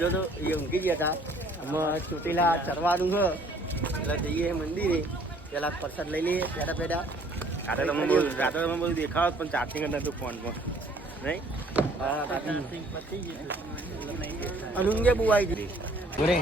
જો તો એ ઊંઘી ગયા હતા. એમાં ચોટીલા ચરવાનું છે એટલે જઈએ મંદિરે. પેલા પ્રસાદ લઈ લઈએ પેડા. રાતે તમે બધું દેખાવ પણ ચાર્જિંગ જ નતું ફોનમાં નહીં. અને ઊંઘે બહુ આવી ગઈ. બોરે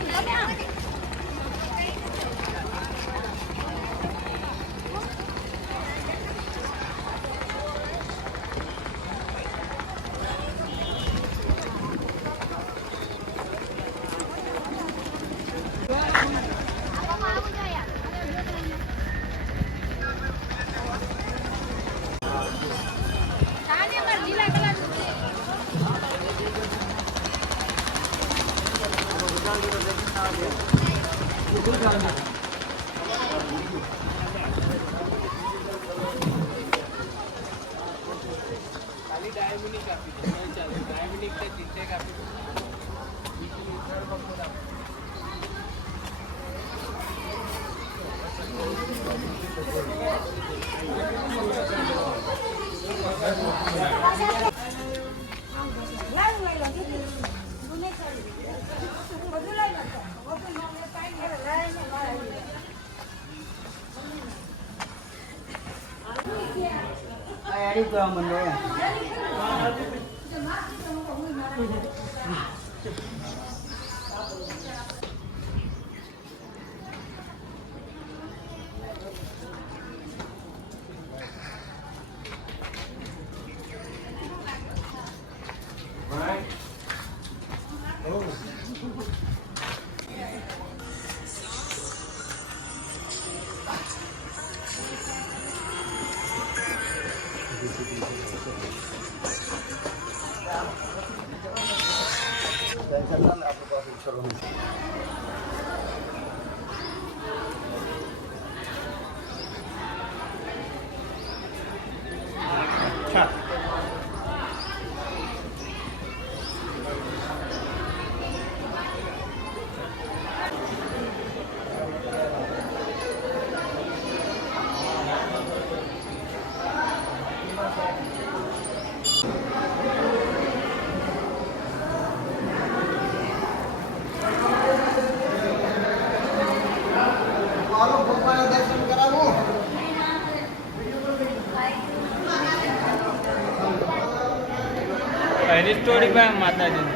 સ્ટોરી ભાઈ માતાજી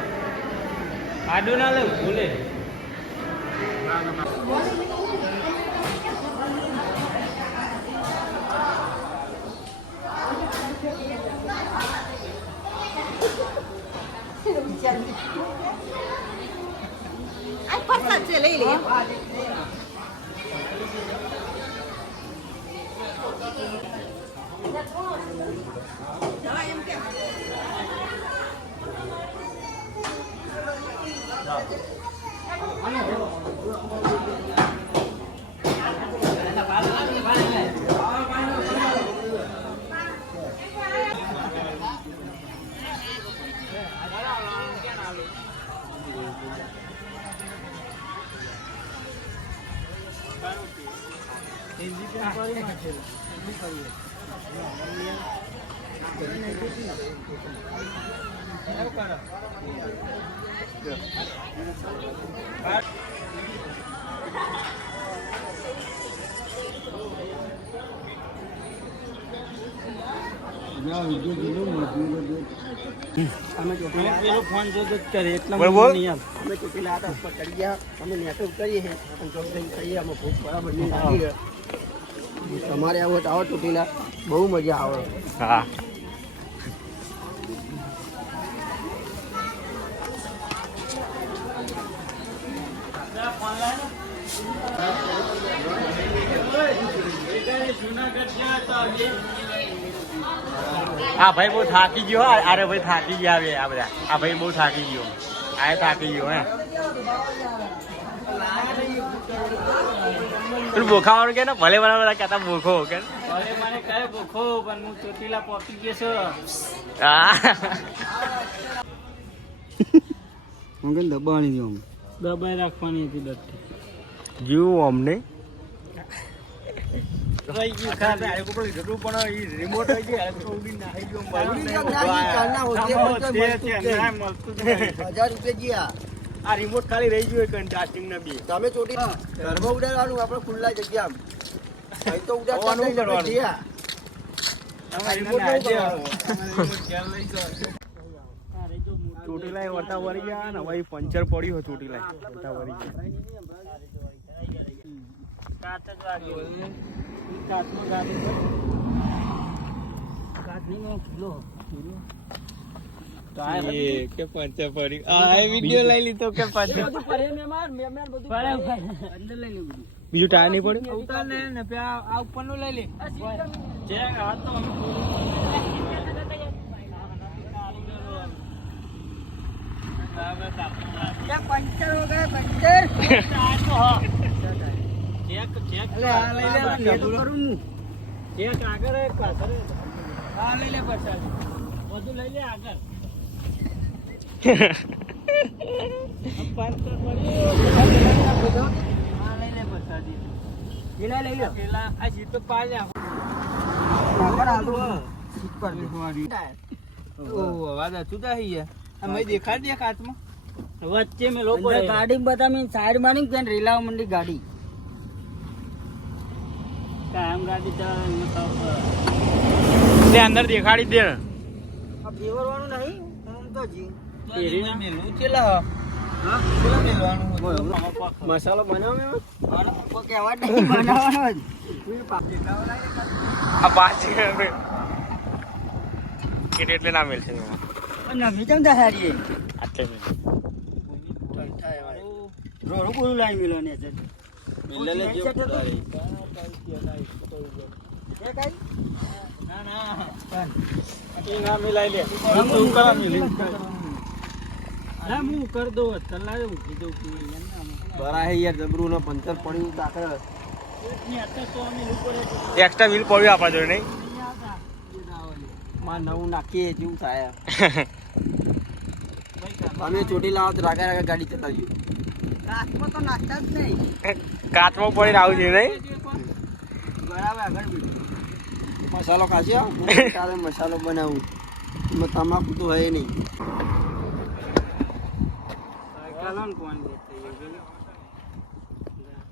આડો ના લે ભૂલે આ પરસાદ છે લઈ લે અમે ચોટીલા પેલો ફોન જોતો જ કરે એટલા બોલ. અમે ચોટીલા હતા ઉપર ચડી ગયા. અમે નેટો ઉતરીએ છીએ અને જોબ જઈને કહીએ અમે ભૂખ બરાબર નહીં લાગી છે. તમારે આવો તો આવો ચોટીલા બહુ મજા આવે. હા આ ભાઈ બહુ થાકી ગયો. અરે ભાઈ થાકી ગયા હવે આ બધા. આ ભાઈ બહુ થાકી ગયો. આ થાકી ગયો હે. પેલું બોખાવાનું કે ને ભલે બરાબર કહેતા બોખો કે ભલે મને કહે ભૂખો પણ હું ચોટીલા પહોંચી ગયો છું હું કે દબાણી દઉં દબાઈ રાખવાની હતી બધી જીવું અમને રિમોટ ₹1000 ગયા આ રિમોટ ખાલી રહી ગયો કંટાસ્ટિંગ ના બી તમે ચોટી ઘરમાં ઉડાડવાનું આપણે ખુલ્લા જગ્યામાં અહીં તો ઉડાડતા ઓવાનું નહીં, કરવાનું. જીયા. આ રિમોટ નહીં કરવાનું. ચોટીલા વટા વળી ગયા ને હવે પંચર પડ્યું હોય ચોટીલા વટા વળી ગયા કાચ જ વાગ્યો કાચમાં ગાડી કાચની મેં લો તો આ કે પંચર પડી આ વિડિયો લઈ લીધો કે પંચર અંદર લઈ લે બધું બીજું ટાયર નહીં પડ્યું ઉતાર લે ને પે આ ઉપરનું લઈ લે જે આ તો અમે પંચર હો ગયા પંચર. ચેક ચેક અલે આ લઈ લે, આ નેટ કરું હું. ચેક આગળ એક પાછળ આ લઈ લે પાછળ બધું લઈ લે આગળ પંચર પડ્યું આ લઈ લે પાછળ પેલા લઈ લે પેલા આ સીટ તો પાડ લે આગળ આલું હો. સીટ પર બેસવાની. ઓ અવાજ અચુતા હી અમે દેખાડ દે કાચમાં વચ્ચે મે લોકો ગાડી બધા મેં સાઈડ માં નહીં ત્યાં રેલાવા મંડી ગાડી. કાયમ ગાડી તે અંદર દેખાડી દે આ ફેવરવાનું નહીં આમ તો જી. મેલું ચેલા હા ચેલા મેલવાનું મસાલો બનાવો એમાં? કોઈ કહેવા જ નહીં બનાવવાનો જ. તું પાકી આ પાંચ એટલે ના મેલ છે નવી ચમ દહાડીએ આટલે મેલ રોડો બોલું લાવી મિલો ને છે. મિલલે જો પુડારી એ કાઈ ના ના એ ના મિલાઈ લે તું કરા મિલી ના હું કર દો ચલા હું કીધું કે બરા હે યાર જબરું નો પંચર પડ્યું તાકર ની અત્યારે તો અમે ઉપર એક્સ્ટ્રા વ્હીલ પડ્યું આપવા જોઈએ નહીં માં નવું નાખીએ જેવું થાય. અમે ચોટી લાવો તો રાગા રાગા ગાડી ચલાવીએ. કાચમાં તો નાખતા જ નહીં. કાચમાં પડીને આવું જોઈએ નહીં બરાબર આગળ બીજું મસાલો ખાશે હો? હું તારે મસાલો બનાવું એમાં તમાકુ તો હોય નહીં. સાયકલન કોણ લેતે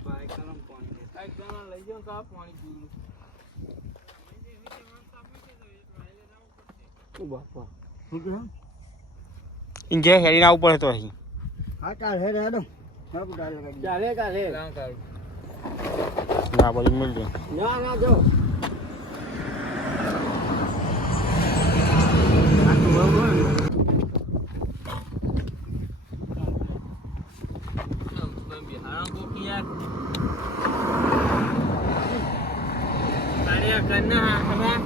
સાયકલન કોણ લે સાયકલન લઈ જાવ તો આ પાણી પીવું ઓ બાપા શું કહે? ઇન્જે હેડીના ઉપર હતો અહીં હા ચાલ હેડ હેડો બાપુ ડાલ લગાડી ચાલે ચાલે ના બધું મિલ જાય ના ના જો बिहार को किया अरे करना हमें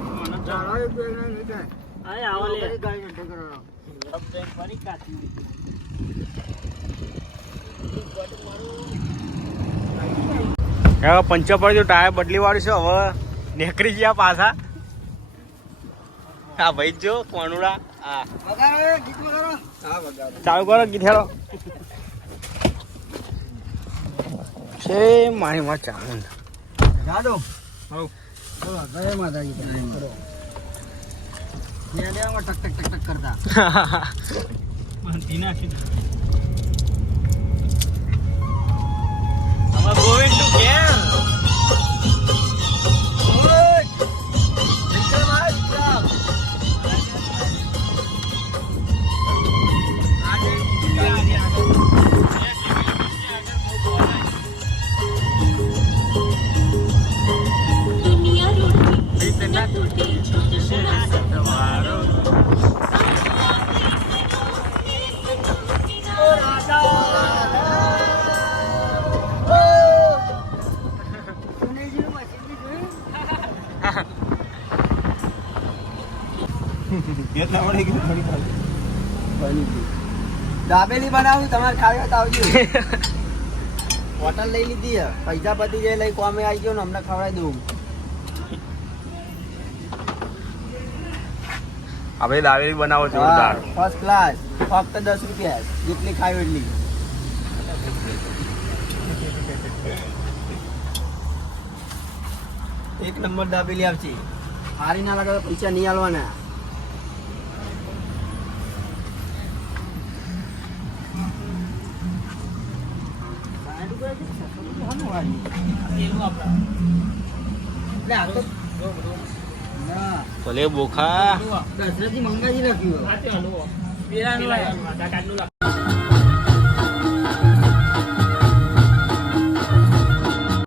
ચાલો એ પેલા નહીં કાંઈ. अरे आवले ગાડી નડે કરવાનો. अब ट्रेन फरी काटी હવે પંચર પડ્યું ટાયર બદલી વાળું છે હવે નીકળી ગયા પાછા હા ભાઈ જો કોનુડા હા વગાડો એ ગીત વગાડો. હા વગાડો. ચાલુ કરો ગીત હેડો છે મારી માં ચામુંડ ગાડો. હઉ. ચલો, જય માતાજી તમે કરો. નેડિયામાં ટક ટક ટક ટક કરતા. धीना से हम गोइंग टू केरल ઓય! નીકળ માર ક્રામ. आगे दुनिया रूठी इतना टूटे शरा सतवारो સુનેજીનું મશીન બી જોયું? બની ગયું. દાબેલી બનાવું તમારે ખાવી હોય તો આવજો. હોટલ લઈ લીધી હે. પૈસા પતી જાય લઈ કોમે આવી ગયો ને અમને ખવડાવી દઉં. હવે દાવેલી બનાવો જોરદાર ફર્સ્ટ ક્લાસ ફક્ત 10 રૂપિયા જેટલી ખાવી એટલી. એક નંબર દાબેલી આવશે. હારી ના લાગે તો પૈસા નહીં આલવાના. ભલે બોખા દશરથજી મંગાજી લખ્યું પેલાનું લાય, આધાર કાર્ડનું લખ.